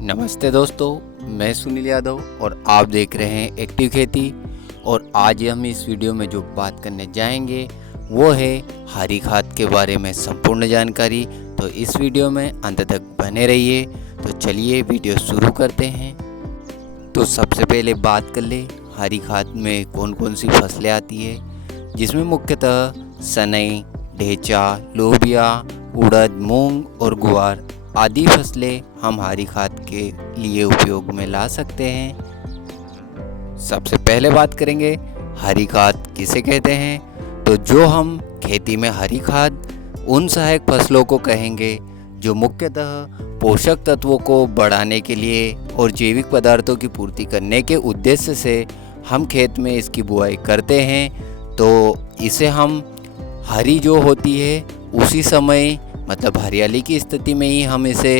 नमस्ते दोस्तों, मैं सुनील यादव और आप देख रहे हैं एक्टिव खेती। और आज हम इस वीडियो में जो बात करने जाएंगे वो है हरी खाद के बारे में संपूर्ण जानकारी। तो इस वीडियो में अंत तक बने रहिए। तो चलिए वीडियो शुरू करते हैं। तो सबसे पहले बात कर ले हरी खाद में कौन कौन सी फसलें आती है, जिसमें मुख्यतः सनई, ढेंचा, लोबिया, उड़द, मूंग और गुआर आदि फसलें हम हरी खाद के लिए उपयोग में ला सकते हैं। सबसे पहले बात करेंगे हरी खाद किसे कहते हैं। तो जो हम खेती में हरी खाद उन सहायक फसलों को कहेंगे जो मुख्यतः पोषक तत्वों को बढ़ाने के लिए और जैविक पदार्थों की पूर्ति करने के उद्देश्य से हम खेत में इसकी बुआई करते हैं। तो इसे हम हरी जो होती है उसी समय मतलब हरियाली की स्थिति में ही हम इसे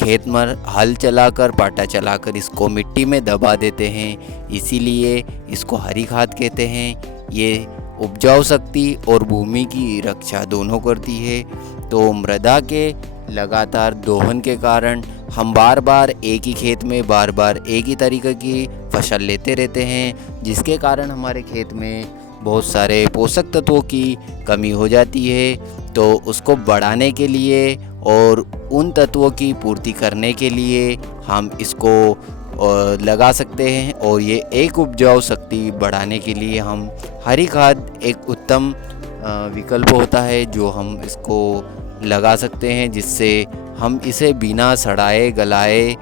खेत में हल चलाकर पाटा चलाकर इसको मिट्टी में दबा देते हैं, इसीलिए इसको हरी खाद कहते हैं। ये उपजाऊ शक्ति और भूमि की रक्षा दोनों करती है। तो मृदा के लगातार दोहन के कारण हम बार बार एक ही खेत में बार बार एक ही तरीके की फसल लेते रहते हैं, जिसके कारण हमारे खेत में बहुत सारे पोषक तत्वों की कमी हो जाती है। तो उसको बढ़ाने के लिए और उन तत्वों की पूर्ति करने के लिए हम इसको लगा सकते हैं, और ये एक उपजाऊ शक्ति बढ़ाने के लिए हम हरी खाद एक उत्तम विकल्प होता है जो हम इसको लगा सकते हैं, जिससे हम इसे बिना सड़ाए गलाए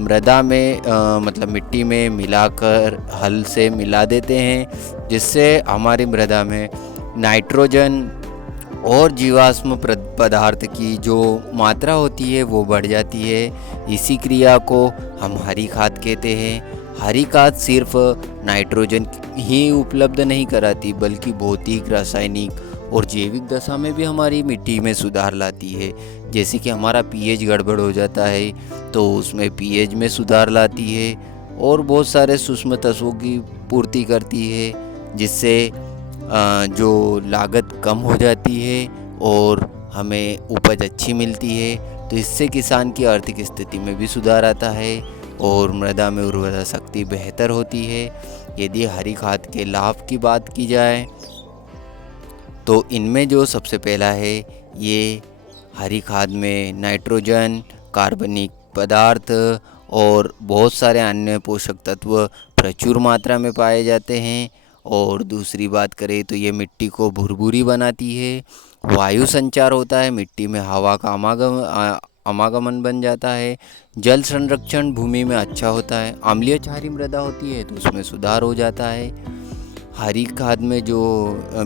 मृदा में मतलब मिट्टी में मिलाकर हल से मिला देते हैं, जिससे हमारी मृदा में नाइट्रोजन और जीवाश्म पदार्थ की जो मात्रा होती है वो बढ़ जाती है। इसी क्रिया को हम हरी खाद कहते हैं। हरी खाद सिर्फ नाइट्रोजन ही उपलब्ध नहीं कराती, बल्कि भौतिक, रासायनिक और जैविक दशा में भी हमारी मिट्टी में सुधार लाती है। जैसे कि हमारा पीएच गड़बड़ हो जाता है तो उसमें पीएच में सुधार लाती है, और बहुत सारे सूक्ष्म तत्वों की पूर्ति करती है, जिससे जो लागत कम हो जाती है और हमें उपज अच्छी मिलती है। तो इससे किसान की आर्थिक स्थिति में भी सुधार आता है और मृदा में उर्वरा शक्ति बेहतर होती है। यदि हरी खाद के लाभ की बात की जाए तो इनमें जो सबसे पहला है, ये हरी खाद में नाइट्रोजन, कार्बनिक पदार्थ और बहुत सारे अन्य पोषक तत्व प्रचुर मात्रा में पाए जाते हैं। और दूसरी बात करें तो ये मिट्टी को भुरभुरी बनाती है, वायु संचार होता है, मिट्टी में हवा का आवागमन बन जाता है, जल संरक्षण भूमि में अच्छा होता है, अम्लीय क्षारीय मृदा होती है तो उसमें सुधार हो जाता है। हरी खाद में जो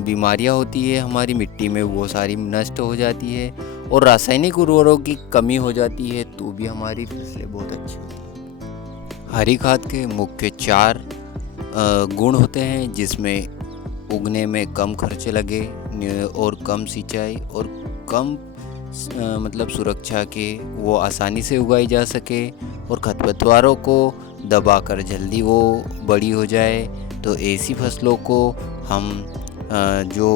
बीमारियां होती है हमारी मिट्टी में वो सारी नष्ट हो जाती है, और रासायनिक उर्वरकों की कमी हो जाती है तो भी हमारी फसलें बहुत अच्छी होती हैं। हरी खाद के मुख्य 4 गुण होते हैं, जिसमें उगने में कम खर्च लगे और कम सिंचाई और कम मतलब सुरक्षा के वो आसानी से उगाई जा सके, और खरपतवारों को दबाकर जल्दी वो बड़ी हो जाए। तो ऐसी फसलों को हम जो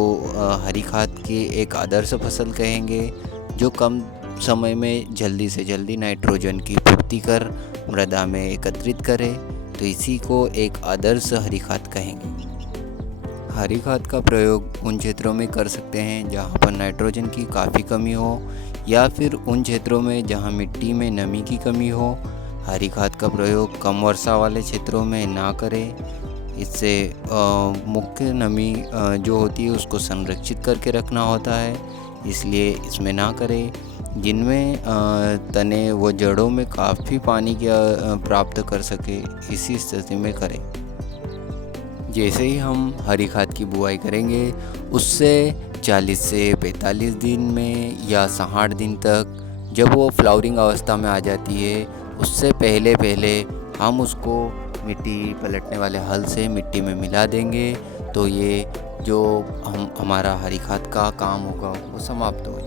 हरी खाद की एक आदर्श फसल कहेंगे, जो कम समय में जल्दी से जल्दी नाइट्रोजन की पूर्ति कर मृदा में एकत्रित करे। तो इसी को एक आदर्श हरी खाद कहेंगे। हरी खाद का प्रयोग उन क्षेत्रों में कर सकते हैं जहां पर नाइट्रोजन की काफ़ी कमी हो, या फिर उन क्षेत्रों में जहां मिट्टी में नमी की कमी हो। हरी खाद का प्रयोग कम वर्षा वाले क्षेत्रों में ना करें, इससे मुख्य नमी जो होती है उसको संरक्षित करके रखना होता है, इसलिए इसमें ना करें। जिनमें तने व जड़ों में काफ़ी पानी की प्राप्त कर सके, इसी स्थिति में करें। जैसे ही हम हरी खाद की बुआई करेंगे उससे 40 से 45 दिन में या 60 दिन तक जब वो फ्लावरिंग अवस्था में आ जाती है, उससे पहले पहले हम उसको मिट्टी पलटने वाले हल से मिट्टी में मिला देंगे। तो ये जो हमारा हरी खाद का काम होगा वो समाप्त हो